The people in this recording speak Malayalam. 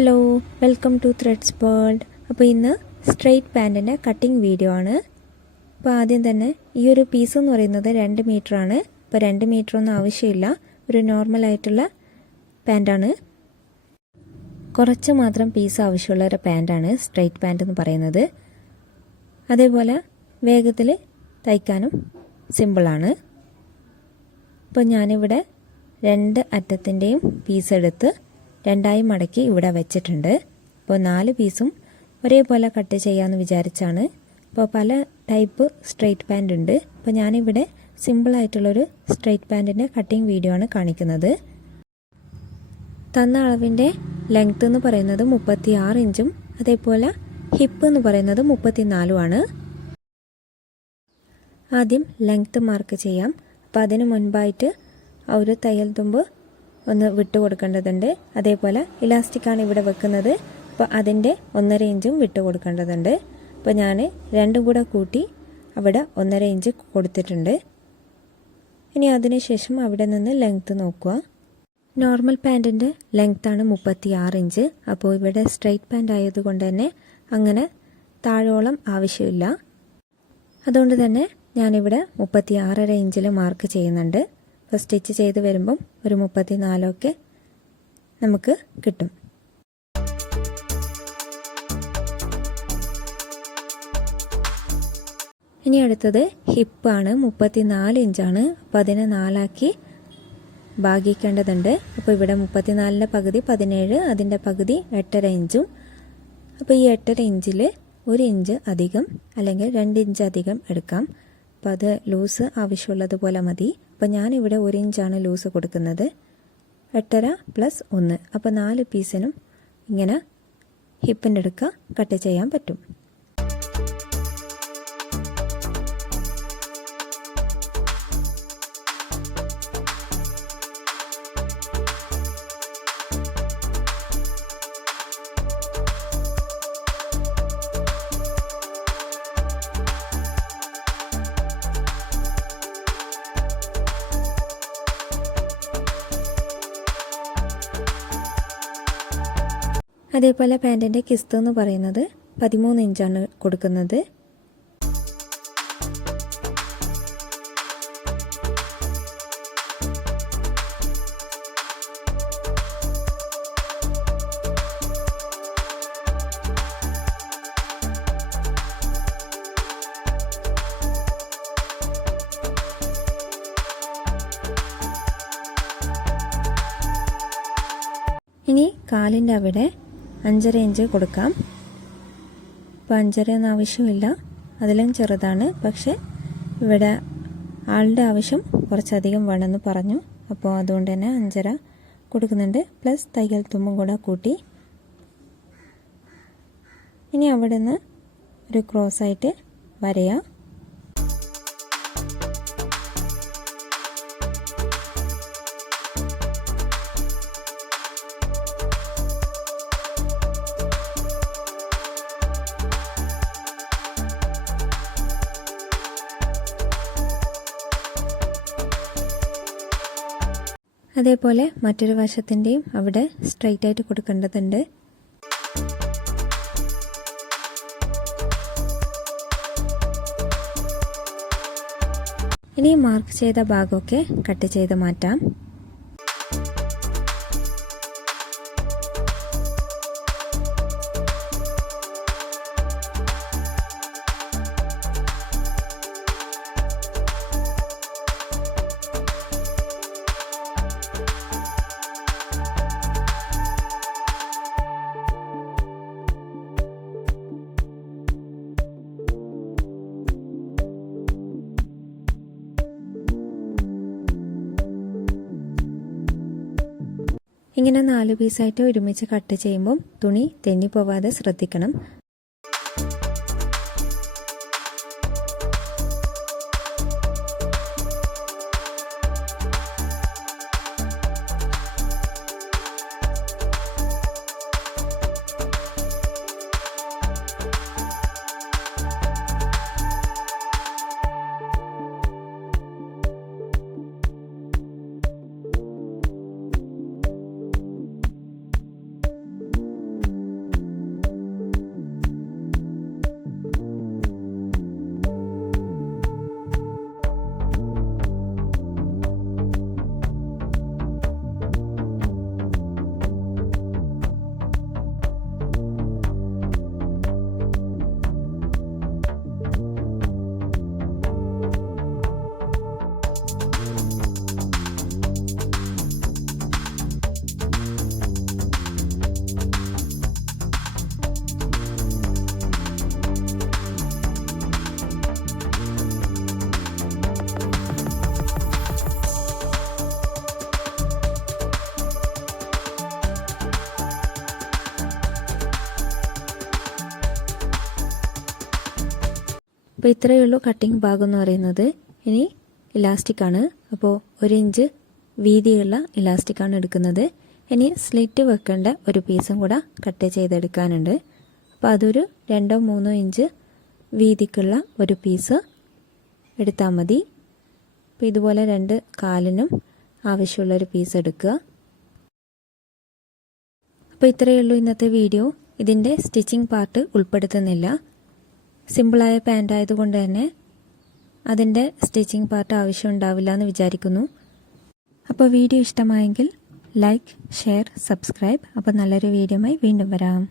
Hello, welcome to threads world. അപ്പോൾ ഇന്ന് സ്ട്രെയിറ്റ് പാൻറ്റിൻ്റെ കട്ടിങ് വീഡിയോ ആണ്. അപ്പോൾ ആദ്യം തന്നെ ഈ ഒരു പീസ് എന്ന് പറയുന്നത് 2 മീറ്ററാണ്. അപ്പോൾ 2 മീറ്ററൊന്നും ആവശ്യമില്ല, ഒരു നോർമലായിട്ടുള്ള പാൻറ്റാണ്. കുറച്ച് മാത്രം പീസ് ആവശ്യമുള്ള ഒരു പാൻറ്റാണ് സ്ട്രെയിറ്റ് പാൻറ്റ് എന്ന് പറയുന്നത്. അതേപോലെ വേഗത്തിൽ തയ്ക്കാനും സിമ്പിളാണ്. അപ്പോൾ ഞാനിവിടെ 2 അറ്റത്തിൻ്റെയും പീസ് എടുത്ത് 2ആയി മടക്കി ഇവിടെ വെച്ചിട്ടുണ്ട്. അപ്പോൾ 4 പീസും ഒരേപോലെ കട്ട് ചെയ്യാമെന്ന് വിചാരിച്ചാണ്. അപ്പോൾ പല ടൈപ്പ് സ്ട്രെയിറ്റ് പാൻറ് ഉണ്ട്. അപ്പോൾ ഞാനിവിടെ സിമ്പിളായിട്ടുള്ളൊരു സ്ട്രെയിറ്റ് പാൻറ്റിൻ്റെ കട്ടിങ് വീഡിയോ ആണ് കാണിക്കുന്നത്. തന്ന അളവിൻ്റെ ലെങ്ത്ത് എന്ന് പറയുന്നത് 36 ഇഞ്ചും അതേപോലെ ഹിപ്പ് എന്ന് പറയുന്നത് 34ഉമാണ്. ആദ്യം ലെങ്ത്ത് മാർക്ക് ചെയ്യാം. അപ്പോൾ അതിന് മുൻപായിട്ട് ഒരു തയ്യൽ തുമ്പ് ഒന്ന് വിട്ട് കൊടുക്കേണ്ടതുണ്ട്. അതേപോലെ ഇലാസ്റ്റിക്കാണ് ഇവിടെ വെക്കുന്നത്. അപ്പോൾ അതിൻ്റെ 1.5 ഇഞ്ചും വിട്ട് കൊടുക്കേണ്ടതുണ്ട്. അപ്പോൾ ഞാൻ രണ്ടും കൂടെ കൂട്ടി അവിടെ 1.5 ഇഞ്ച് കൊടുത്തിട്ടുണ്ട്. ഇനി അതിനുശേഷം അവിടെ നിന്ന് ലെങ്ത്ത് നോക്കുക. നോർമൽ പാൻറ്റിൻ്റെ ലെങ്ത്താണ് 36 ഇഞ്ച്. അപ്പോൾ ഇവിടെ സ്ട്രെയിറ്റ് പാൻറ് ആയതുകൊണ്ട് തന്നെ അങ്ങനെ താഴോളം ആവശ്യമില്ല. അതുകൊണ്ട് തന്നെ ഞാനിവിടെ 36.5 ഇഞ്ചിൽ മാർക്ക് ചെയ്യുന്നുണ്ട്. അപ്പോൾ സ്റ്റിച്ച് ചെയ്ത് വരുമ്പം ഒരു 34 നമുക്ക് കിട്ടും. ഇനി അടുത്തത് ഹിപ്പാണ്. 34 ഇഞ്ചാണ്. അപ്പോൾ അതിനെ 4ആക്കി ഭാഗിക്കേണ്ടതുണ്ട്. അപ്പോൾ ഇവിടെ 34ൻ്റെ പകുതി 17, അതിൻ്റെ പകുതി 8.5 ഇഞ്ചും. അപ്പോൾ ഈ 8.5 ഇഞ്ചിൽ 1 ഇഞ്ച് അധികം അല്ലെങ്കിൽ 2 ഇഞ്ച് അധികം എടുക്കാം. അപ്പോൾ അത് ലൂസ് ആവശ്യമുള്ളതുപോലെ മതി. അപ്പോൾ ഞാനിവിടെ 1 ഇഞ്ചാണ് ലൂസ് കൊടുക്കുന്നത്. 8.5 + 1, അപ്പോൾ 4 പീസിനും ഇങ്ങനെ ഹിപ്പിൻ്റെ അടുക്ക കട്ട് ചെയ്യാൻ പറ്റും. അതേപോലെ പാൻറ്റിൻ്റെ കിസ്ത് എന്ന് പറയുന്നത് 13 ഇഞ്ചാണ് കൊടുക്കുന്നത്. ഇനി കാലിൻ്റെ അവിടെ 5.5 ഇഞ്ച് കൊടുക്കാം. അപ്പോൾ 5.5 ഒന്നും ആവശ്യമില്ല, അതിലും ചെറുതാണ്. പക്ഷേ ഇവിടെ ആളുടെ ആവശ്യം കുറച്ചധികം വേണമെന്ന് പറഞ്ഞു. അപ്പോൾ അതുകൊണ്ട് തന്നെ 5.5 കൊടുക്കുന്നുണ്ട്. പ്ലസ് തയ്യൽ തുമ്പും കൂടെ കൂട്ടി. ഇനി അവിടെ നിന്ന് ഒരു ക്രോസായിട്ട് വരയാം. അതേപോലെ മറ്റൊരു വശത്തിൻ്റെയും അവിടെ സ്ട്രെയിറ്റ് ആയിട്ട് കൊടുക്കേണ്ടതുണ്ട്. ഇനി മാർക്ക് ചെയ്ത ഭാഗമൊക്കെ കട്ട് ചെയ്ത് മാറ്റാം. ഇങ്ങനെ 4 പീസായിട്ട് ഒരുമിച്ച് കട്ട് ചെയ്യുമ്പം തുണി തെന്നിപ്പോവാതെ ശ്രദ്ധിക്കണം. അപ്പോൾ ഇത്രയേ ഉള്ളൂ കട്ടിങ് ഭാഗം എന്ന് പറയുന്നത്. ഇനി ഇലാസ്റ്റിക്കാണ്. അപ്പോൾ 1 ഇഞ്ച് വീതിയുള്ള ഇലാസ്റ്റിക്കാണ് എടുക്കുന്നത്. ഇനി സ്ലിറ്റ് വെക്കേണ്ട ഒരു പീസും കൂടെ കട്ട് ചെയ്തെടുക്കാനുണ്ട്. അപ്പോൾ അതൊരു 2-3 ഇഞ്ച് വീതിക്കുള്ള ഒരു പീസ് എടുത്താൽ മതി. അപ്പോൾ ഇതുപോലെ 2 കാലിനും ആവശ്യമുള്ളൊരു പീസ് എടുക്കുക. അപ്പോൾ ഇത്രയേ ഉള്ളൂ ഇന്നത്തെ വീഡിയോ. ഇതിൻ്റെ സ്റ്റിച്ചിങ് പാർട്ട് ഉൾപ്പെടുത്തുന്നില്ല. സിമ്പിളായ പാൻ്റ് ആയതുകൊണ്ട് തന്നെ അതിൻ്റെ സ്റ്റിച്ചിങ് പാർട്ട് ആവശ്യം ഉണ്ടാവില്ല എന്ന് വിചാരിക്കുന്നു. അപ്പോൾ വീഡിയോ ഇഷ്ടമായെങ്കിൽ ലൈക്ക്, ഷെയർ, സബ്സ്ക്രൈബ്. അപ്പോൾ നല്ലൊരു വീഡിയോയുമായി വീണ്ടും വരാം.